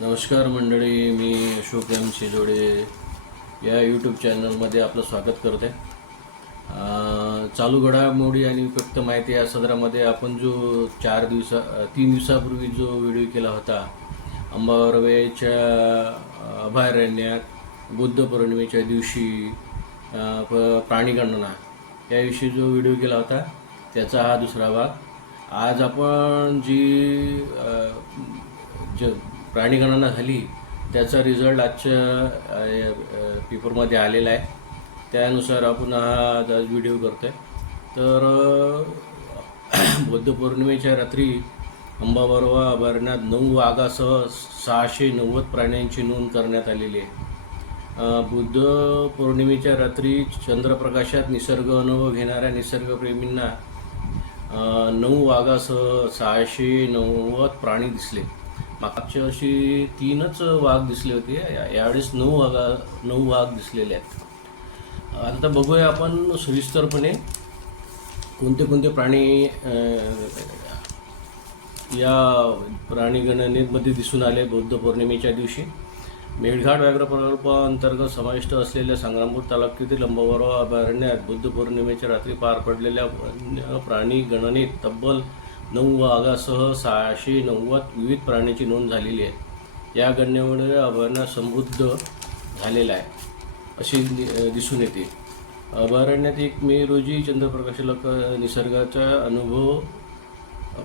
नमस्कार मंडळी, मी अशोक एम शिजोडे या यूट्यूब चॅनलमध्ये आपलं स्वागत करते. चालू घडामोडी आणि उपयुक्त माहिती या सदरामध्ये आपण जो 3 दिवसापूर्वी जो व्हिडिओ केला होता अंबावरवेच्या अभयारण्यात बुद्ध पौर्णिमेच्या दिवशी प्राणीगणना याविषयी जो व्हिडिओ केला होता त्याचा हा दुसरा भाग. आज आपण जी प्राणीगणना झाली त्याचा रिझल्ट आजच्या पेपरमध्ये आलेला आहे. त्यानुसार आपण हा व्हिडिओ करतो आहे. तर बुद्ध पौर्णिमेच्या रात्री अंबावरवा अभयारण्यात 9 वाघासह 690 प्राण्यांची नोंद करण्यात आलेली आहे. बुद्ध पौर्णिमेच्या रात्री चंद्रप्रकाशात निसर्ग अनुभव घेणाऱ्या निसर्गप्रेमींना 9 वाघासह 690 प्राणी दिसले. मागच्या वर्षी 3च वाघ दिसले होते, यावेळेस 9 वाघ दिसलेले आहेत. आता बघूया आपण सविस्तरपणे कोणते कोणते प्राणी या प्राणीगणनेमध्ये दिसून आले. बुद्ध पौर्णिमेच्या दिवशी मेळघाट व्याघ्र प्रकल्पाअंतर्गत समाविष्ट असलेल्या संग्रामपूर तालुक्यातील अंबावरवा अभयारण्यात बुद्ध पौर्णिमेच्या रात्री पार पडलेल्या वन्य प्राणी गणनेत तब्बल 9 वाघासह 690 विविध प्राण्यांची नोंद झालेली आहे. या गणनेमुळे अभयारण्य समृद्ध झालेलं आहे अशी दिसून येते. अभयारण्यात 1 मे रोजी चंद्रप्रकाशाला निसर्गाचा अनुभव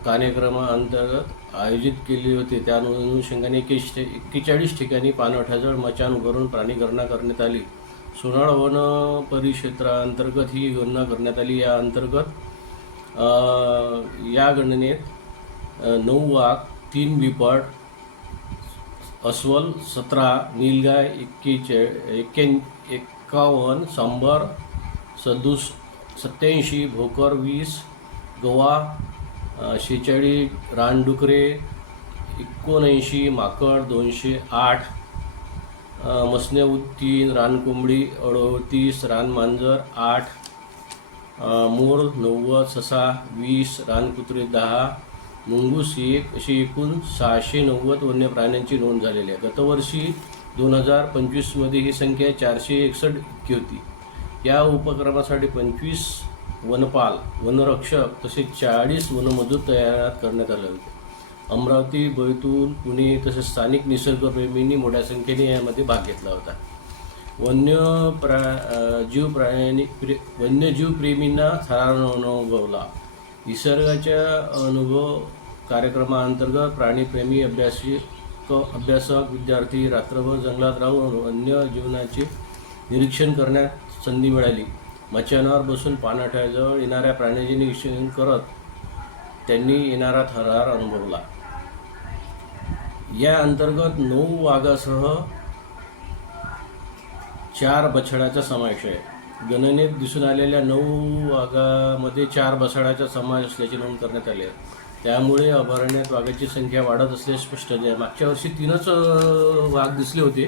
कार्यक्रमाअंतर्गत आयोजित केले होते. त्या अनुषंगाने 41 ठिकाणी पाणवठ्याजवळ मचाण उभारून प्राणीगणना करण्यात आली. सोनाळ वन परिक्षेत्राअंतर्गत ही गणना करण्यात आली. या अंतर्गत या गणनेत 9 वाघ, 3 बिबट, अस्वल 17, नीलगाय 51, सांबर 87, भोकर 20, गवा 46, रानडुकरे 79, माकड 208, मसने 3, रानकोंबडी 38, रानमांजर 8, मोर 90, ससा 20, रानकुत्रे 10, मुंगूस 1 अशी एकूण 690 वन्य प्राण्यांची नोंद झालेली आहे. गतवर्षी 2025मध्ये ही संख्या 461 इतकी होती. या उपक्रमासाठी 25 वनपाल, वनरक्षक तसेच 40 वनमजूर तैनात करण्यात आले होते. अमरावती, बैतूल, पुणे तसेच स्थानिक निसर्गप्रेमींनी मोठ्या संख्येने यामध्ये भाग घेतला होता. वन्यजीव प्रेमींना थरार अनुभवला. निसर्गाच्या अनुभव कार्यक्रमाअंतर्गत प्राणीप्रेमी अभ्यासक विद्यार्थी रात्रभर जंगलात राहून वन्य जीवनाचे निरीक्षण करण्यास संधी मिळाली. मचाणावर बसून पाणवठ्याजवळ येणाऱ्या प्राण्यांचे निरीक्षण करत त्यांनी येणारा थरार अनुभवला. या अंतर्गत 9 वाघासह 4 बछड्याचा समावेश आहे. गणनेत दिसून आलेल्या 9 वाघामध्ये 4 बछड्याचा समावेश असल्याची नोंद करण्यात आली आहे. त्यामुळे अभयारण्यात वाघाची संख्या वाढत असल्याचे स्पष्ट आहे. मागच्या वर्षी 3च वाघ दिसले होते,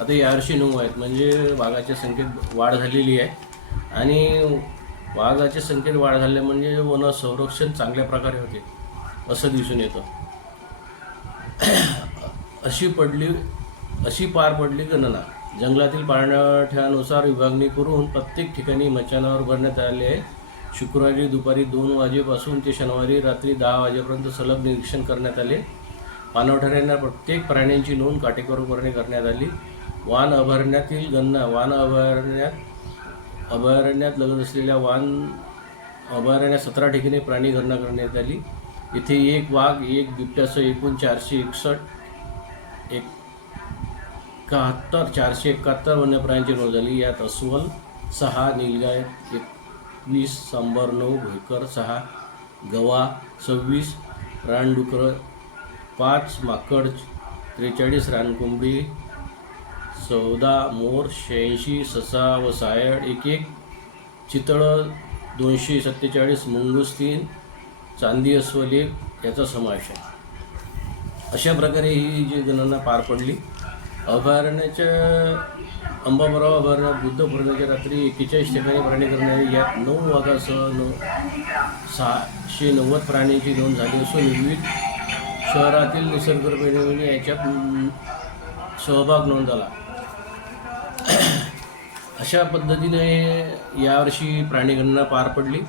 आता यावर्षी 9 आहेत. म्हणजे वाघाच्या संख्येत वाढ झालेली आहे. आणि वाघाच्या संख्येत वाढ झाली म्हणजे वन संरक्षण चांगल्या प्रकारे होते असं दिसून येतं. अशी पार पडली गणना. जंगलातील पाणवठ्यानुसार विभागणी करून प्रत्येक ठिकाणी मचाणावर उभारण्यात आले आहे. शुक्रवारी दुपारी 2 वाजेपासून ते शनिवारी रात्री 10 वाजेपर्यंत सलग निरीक्षण करण्यात आले. पाणवठ्यावर प्रत्येक प्राण्यांची नोंद काटेकोरपणे करण्यात आली. वान अभयारण्यातील गणना. वान अभयारण्यात लगत असलेल्या अभयारण्यात 17 ठिकाणी प्राणी गणना करण्यात आली. इथे 1 वाघ, 1 बिबट्यासह एकूण 471 वन्य प्राण्यांची नोंद झाली. यात अस्वल 6, नीलगाय 21, सांबर 9, भोकर 6, गवा 26, रानडुकर 5, माकड 43, रानकोंबडी 14, मोर 86, ससा व सायड 11, चितळ 247, मुंगूस 3, चांदी अस्वल 1 याचा समावेश आहे. अशा प्रकारे ही जी गणना पार पडली. अभयारण्याच्या अंबावरवा अभयारण्यात बुद्ध पौर्णिमेच्या रात्री 41 ठिकाणी प्राणी करण्यात आली. यात 9 वाघासह 690 प्राण्यांची नोंद झाली असून विविध शहरातील निसर्गप्रेमींनी याच्यात सहभाग नोंदवला. अशा पद्धतीने यावर्षी प्राणीगणना पार पडली.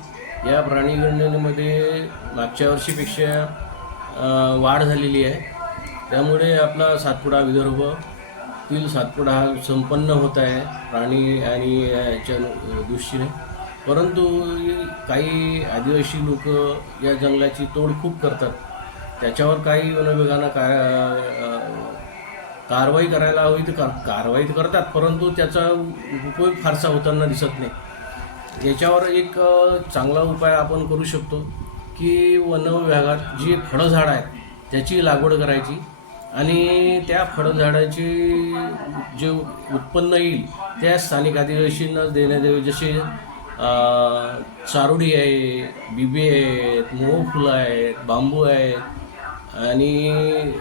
या प्राणीगणनेमध्ये मागच्या वर्षीपेक्षा वाढ झालेली आहे. त्यामुळे आपला सातपुडा विदर्भातील सातपुडा हा संपन्न होत आहे प्राणी आणि याच्या दृष्टीने. परंतु काही आदिवासी लोक या जंगलाची तोड खूप करतात. त्याच्यावर काही वन विभागानं कारवाई करायला हवी तर कारवाई करतात, परंतु त्याचा उपयोग फारसा होताना दिसत नाही. याच्यावर एक चांगला उपाय आपण करू शकतो की वन विभागात जी फळझाडं आहेत त्याची लागवड करायची आणि त्या फळझाडाचे जे उत्पन्न येईल त्या स्थानिक आदिवासींना देण्यात यावे. जसे चारोडी आहे, बिबे आहेत, मोहफुलं आहेत, बांबू आहेत आणि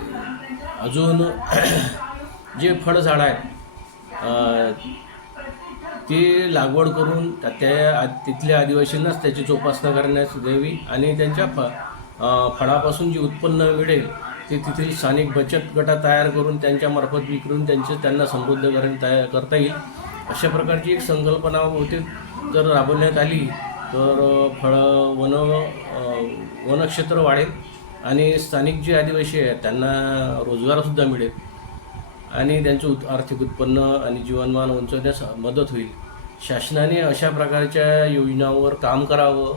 अजून जे फळझाडं आहेत ते लागवड करून तिथल्या आदिवासींनाच त्याची जोपासना करण्यास द्यावी आणि त्यांच्या फळापासून जे उत्पन्न मिळेल ते तिथील स्थानिक बचत गटा तयार करून त्यांच्यामार्फत विक्रून त्यांना समृद्धीकरण करता येईल. अशा प्रकारची एक संकल्पना होते जर राबवण्यात आली तर वनक्षेत्र वाढेल आणि स्थानिक जे आदिवासी आहेत त्यांना रोजगारसुद्धा मिळेल आणि त्यांचं आर्थिक उत्पन्न आणि जीवनमान उंचवण्यास मदत होईल. शासनाने अशा प्रकारच्या योजनांवर काम करावं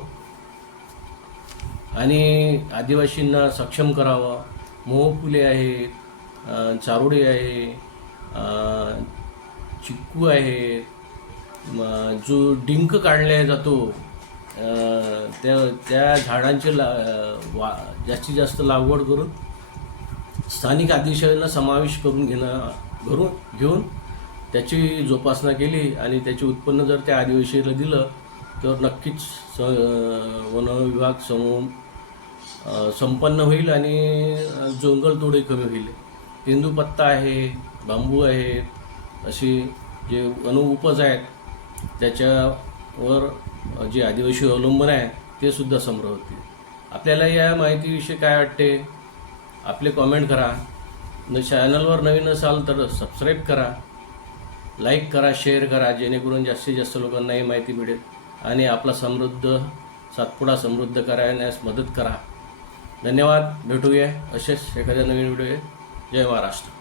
आणि आदिवासींना सक्षम करावं. मोहफुले आहेत, चारोडे आहे, चिक्कू आहे, जो डिंक काढला जातो त्या झाडांची जास्तीत जास्त लागवड करून स्थानिक आदिवासींना समावेश करून घेऊन त्याची जोपासना केली आणि त्याचे उत्पन्न जर त्या आदिवासीला दिलं तर नक्कीच वन विभाग संपन्न होईल आणि जंगलतोडही कमी होईल. तेंदूपत्ता आहे, बांबू आहेत, असे जे वनउपज आहेत त्याच्यावर जे आदिवासी अवलंबून आहे ते सुद्धा समृद्ध होतील. आपल्याला या माहितीविषयी काय वाटते आपले कॉमेंट करा. चॅनलवर नवीन असाल तर सबस्क्राईब करा, लाईक करा, शेअर करा, जेणेकरून जास्तीत जास्त लोकांना ही माहिती मिळेल आणि आपला सातपुडा समृद्ध करण्यास मदत करा. धन्यवाद. भेटूया असेच एखाद्या नवीन व्हिडिओ. जय महाराष्ट्र.